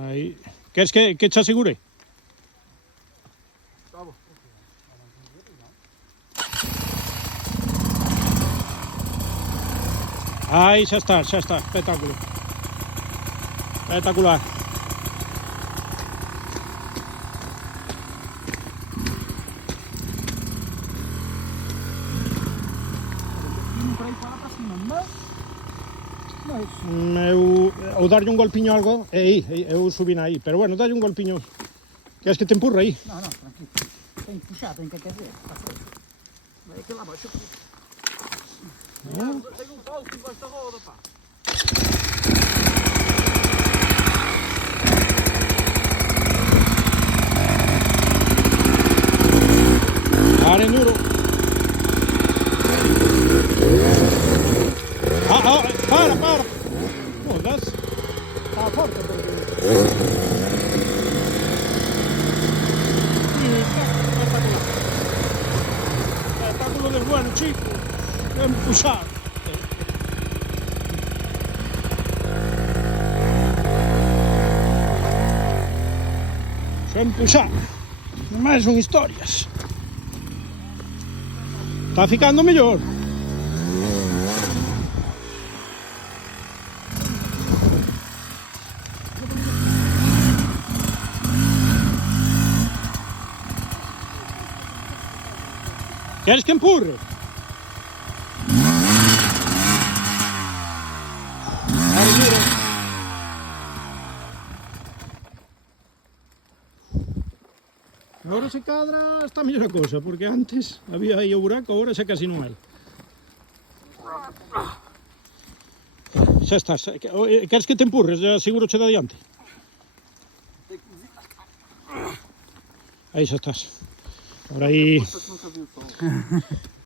Aí. Queres que te asegure? Aí xa está, espectáculo. Espectacular. Eu darlle un golpiño algo, eu subín aí, pero bueno, dalle un golpiño. Queres que te empurre aí? No, tranquilo. Ten que puxar, ten que querer. Vai que lá baixo. Tenho um pau debaixo da roda, pá. Are duro. Para. Jodas. Está forte, porque... Espectáculo del bueno, chico. Ben puxado. Ben puxado. Mais son historias. Está ficando mellor. Queres que empurre? Aí, mira. Agora se cadra está mellor a cousa, porque antes había aí o buraco, agora xa casi non hai. Xa estás. Queres que te empurres? Ya seguro che de adiante. Aí xa estás. Ahora aí...